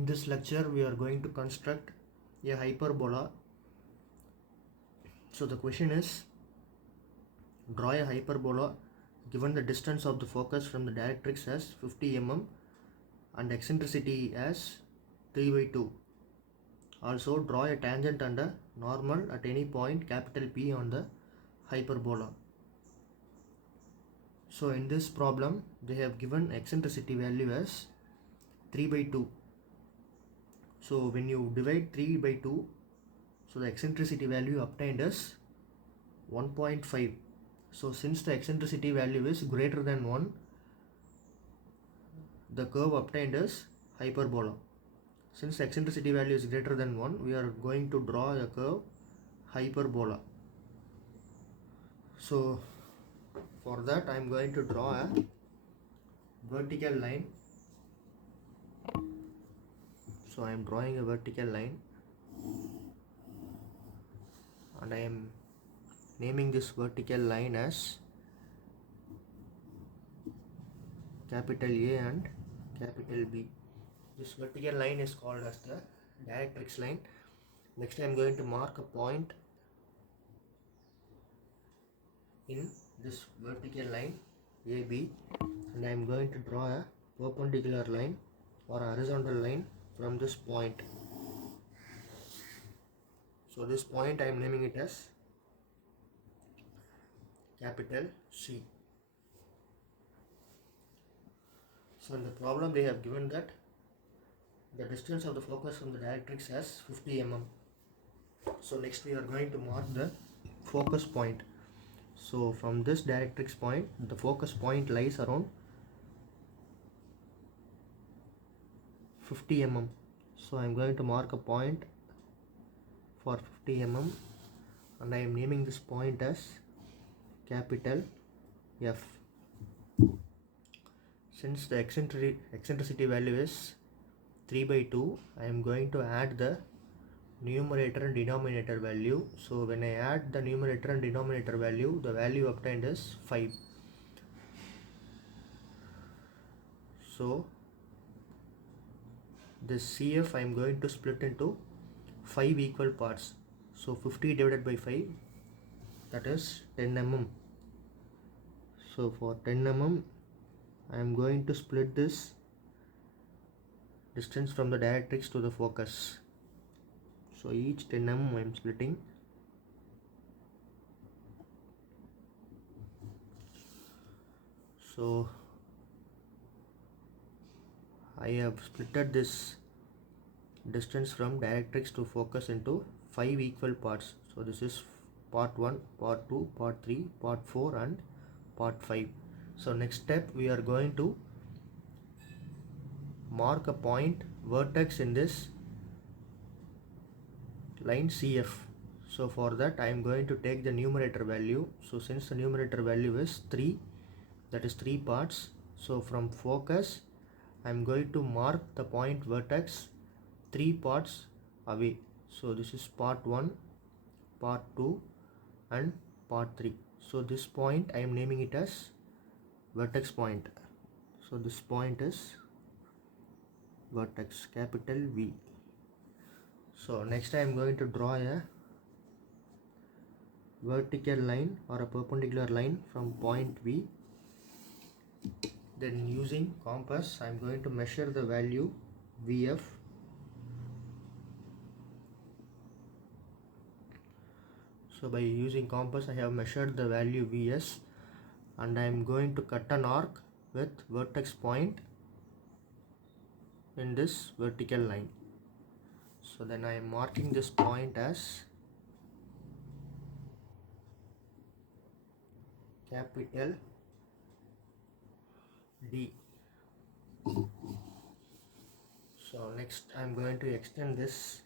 In this lecture we are going to construct a hyperbola. So the question is, draw a hyperbola given the distance of the focus from the directrix as 50 mm and eccentricity as 3 by 2. Also draw a tangent and a normal at any point capital P on the hyperbola. So in this problem they have given eccentricity value as 3 by 2. So when you divide 3 by 2, so the eccentricity value obtained is 1.5. So since the eccentricity value is greater than 1, the curve obtained is hyperbola. Since the eccentricity value is greater than 1, we are going to draw a curve hyperbola. So for that I am going to draw a vertical line. So I am drawing a vertical line and I am naming this vertical line as capital A and capital B. This vertical line is called as the directrix line. Next I am going to mark a point in this vertical line AB, and I am going to draw a perpendicular line or a horizontal line from this point. So this point I am naming it as capital C. So in the problem they have given that the distance of the focus from the directrix as 50 mm. So next we are going to mark the focus point. So from this directrix point, the focus point lies around 50 mm. So I am going to mark a point for 50 mm and I am naming this point as capital F. Since the eccentricity value is 3 by 2, I am going to add the numerator and denominator value. So when I add the numerator and denominator value, the value obtained is 5. So this CF I am going to split into 5 equal parts. So 50 divided by 5, that is 10 mm. So for 10 mm I am going to split this distance from the directrix to the focus. So each 10 mm I am splitting. So I have splitted this distance from directrix to focus into 5 equal parts. So this is part 1, part 2, part 3, part 4 and part 5. So next step we are going to mark a point vertex in this line CF. So for that I am going to take the numerator value. So since the numerator value is 3, that is 3 parts. So from focus I am going to mark the point vertex 3 parts away. So this is part 1, part 2 and part 3. So this point I am naming it as vertex point. So this point is vertex, capital V. So next I am going to draw a vertical line or a perpendicular line from point V. Then using compass I am going to measure the value VF. So by using compass I have measured the value VS and I am going to cut an arc with vertex point in this vertical line. So then I am marking this point as capital D. So next I am going to extend this.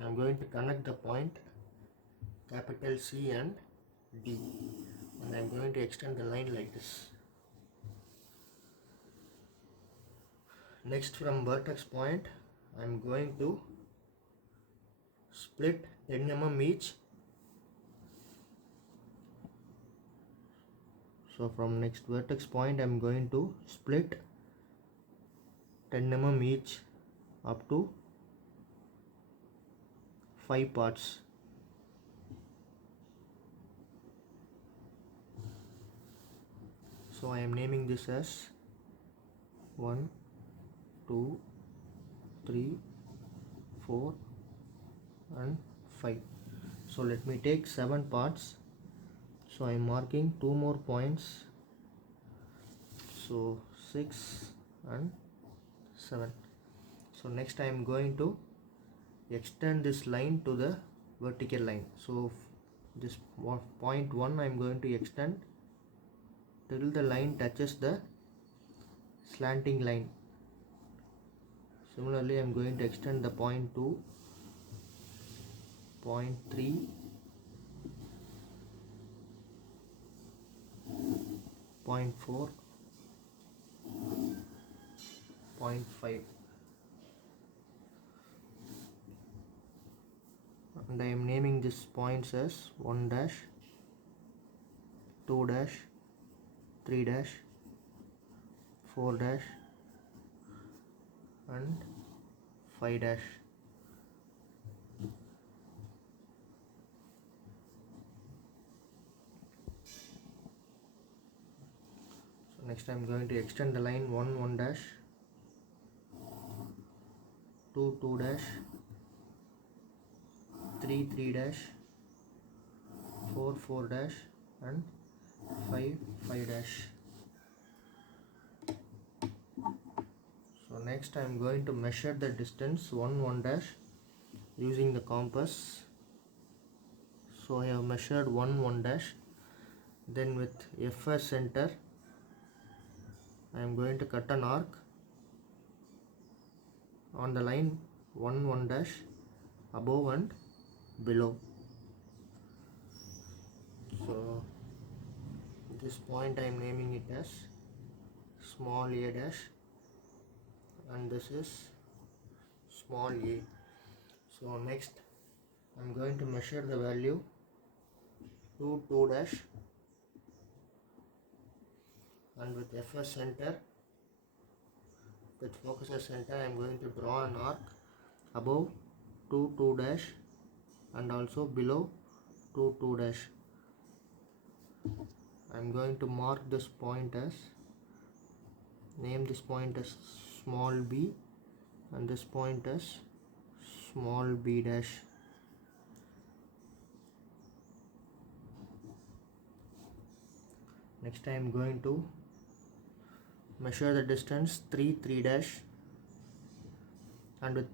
I am going to connect the point capital C and D, and I am going to extend the line like this. Next from vertex point I am going to split 10 mm each. So from next vertex point I am going to split 10 mm each up to 5 parts. So I am naming this as 1, 2, 3, 4 and 5. So let me take 7 parts. So I am marking 2 more points. So 6 and 7. So next I am going to extend this line to the vertical line. So this point 1 I am going to extend till the line touches the slanting line. Similarly, I am going to extend the point 2, point 3, point 4, point 5, and I am naming these points as 1 dash, 2 dash, 3 dash, 4 dash and 5 dash. So next I am going to extend the line 1 1 dash, 2 2 dash, 3 3 dash, 4 4 dash and 5 5 dash. So next I am going to measure the distance 1 1 dash using the compass. So I have measured 1 1 dash. Then with F as center I am going to cut an arc on the line 1 1 dash above and below. So this point I am naming it as small a dash and this is small a. So next I am going to measure the value 2 2 dash, and with F as center, with focus as center, I am going to draw an arc above 2 2 dash and also below 2 2 dash. I am going to mark this point as, name this point as small b and this point as small b dash. Next I am going to measure the distance 3 3 dash, and with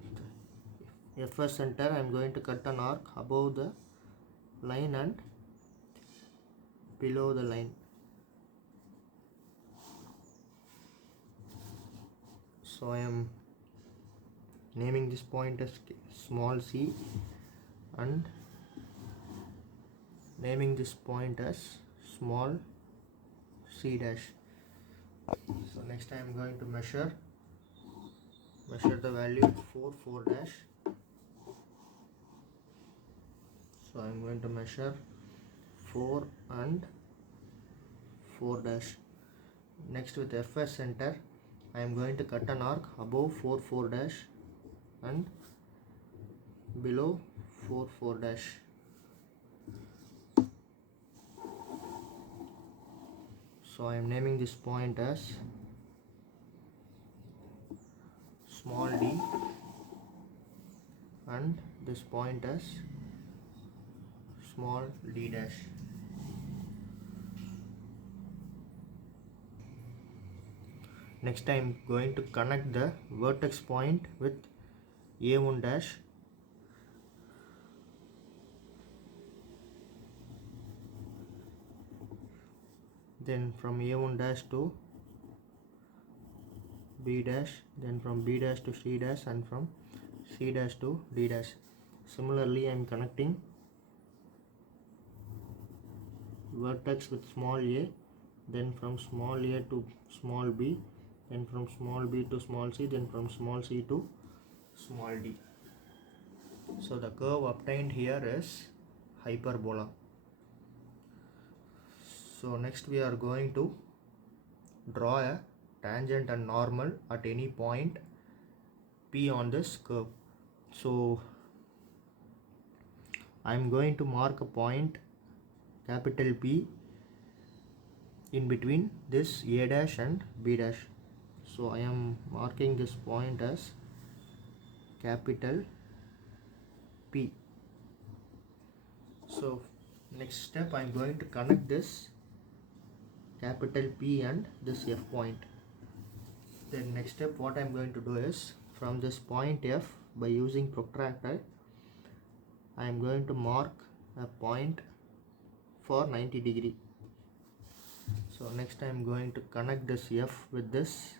F as center I am going to cut an arc above the line and below the line. So I am naming this point as small c and naming this point as small c dash. So next I am going to measure the value 4 4 dash. So I am going to measure 4 and 4 dash. Next with F as center I am going to cut an arc above 4 4 dash and below 4 4 dash. So I am naming this point as small d and this point as small d dash. Next I am going to connect the vertex point with A1 dash. Then from A1 dash to B dash, then from B dash to C dash, and from C dash to D dash. Similarly I am connecting vertex with small a, then from small a to small b, then from small b to small c, then from small c to small d. So the curve obtained here is hyperbola. So next we are going to draw a tangent and normal at any point P on this curve. So I am going to mark a point capital P in between this A dash and B dash. So I am marking this point as capital P. So next step, I am going to connect this capital P and this F point. Then next step, what I am going to do is, from this point F, by using protractor, I am going to mark a point for 90 degree. So next I am going to connect this F with this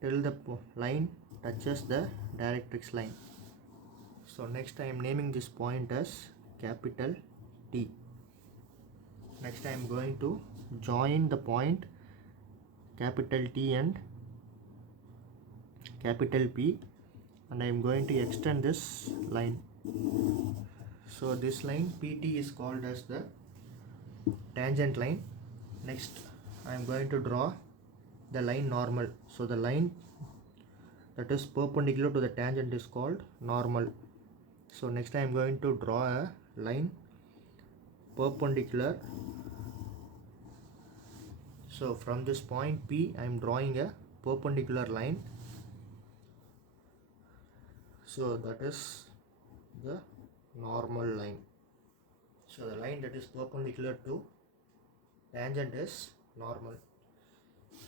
till the line touches the directrix line. So next I am naming this point as capital T. Next I am going to join the point capital T and capital P, and I am going to extend this line. So this line PT is called as the tangent line. Next I am going to draw the line normal. So the line that is perpendicular to the tangent is called normal. So next I am going to draw a line perpendicular. So from this point P, I am drawing a perpendicular line. So that is the normal line. So the line that is perpendicular to tangent is normal.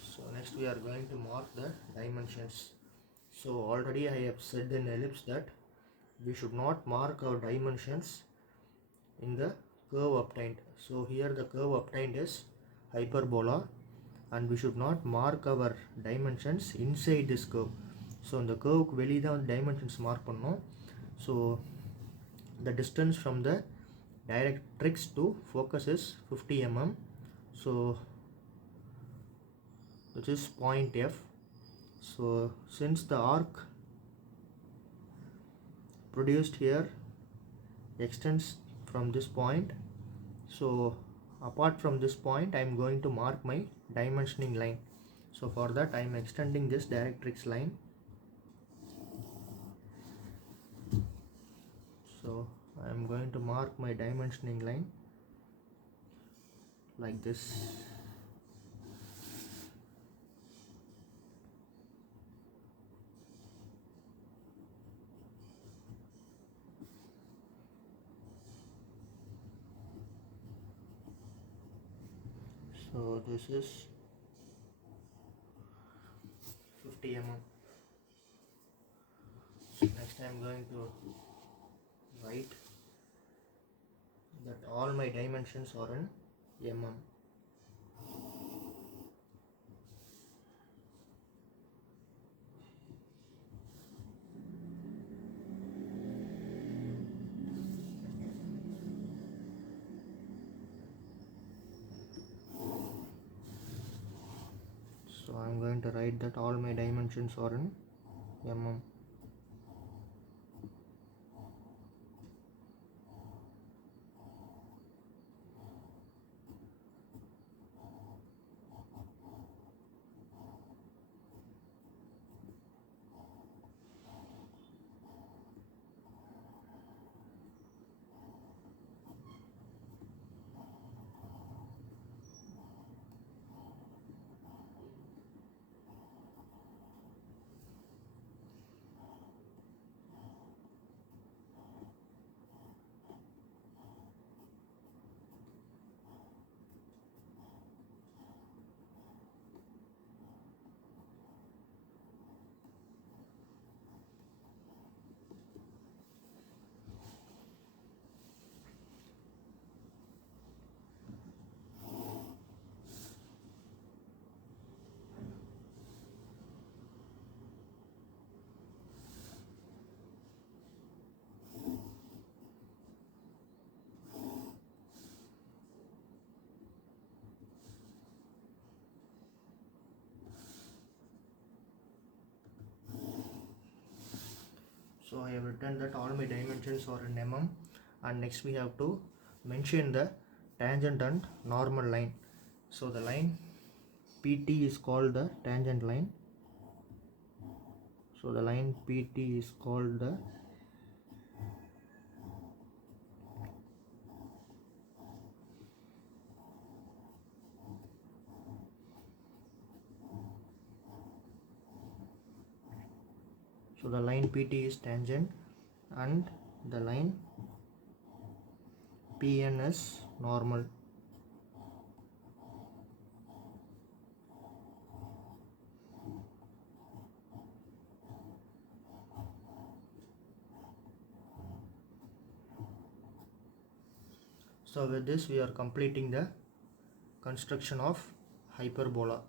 So next we are going to mark the dimensions. So already I have said in ellipse that we should not mark our dimensions in the curve obtained. So here the curve obtained is hyperbola, and we should not mark our dimensions inside this curve. So in the curve வெளியே தான் dimensions mark பண்ணோம். So the distance from the directrix to focus is 50 mm. So which is point F. So since the arc produced here extends from this point, so apart from this point I am going to mark my dimensioning line. So for that I am extending this directrix line. So I am going to mark my dimensioning line like this. So this is 50 mm. So next I am going to write that all my dimensions are in mm. So I am going to write that all my dimensions are in mm. So I have written that all my dimensions are in mm, and next we have to mention the tangent and normal line. So the line PT is called the tangent line. So the line PT is called the line PT is tangent and the line PN is normal. So with this we are completing the construction of hyperbola.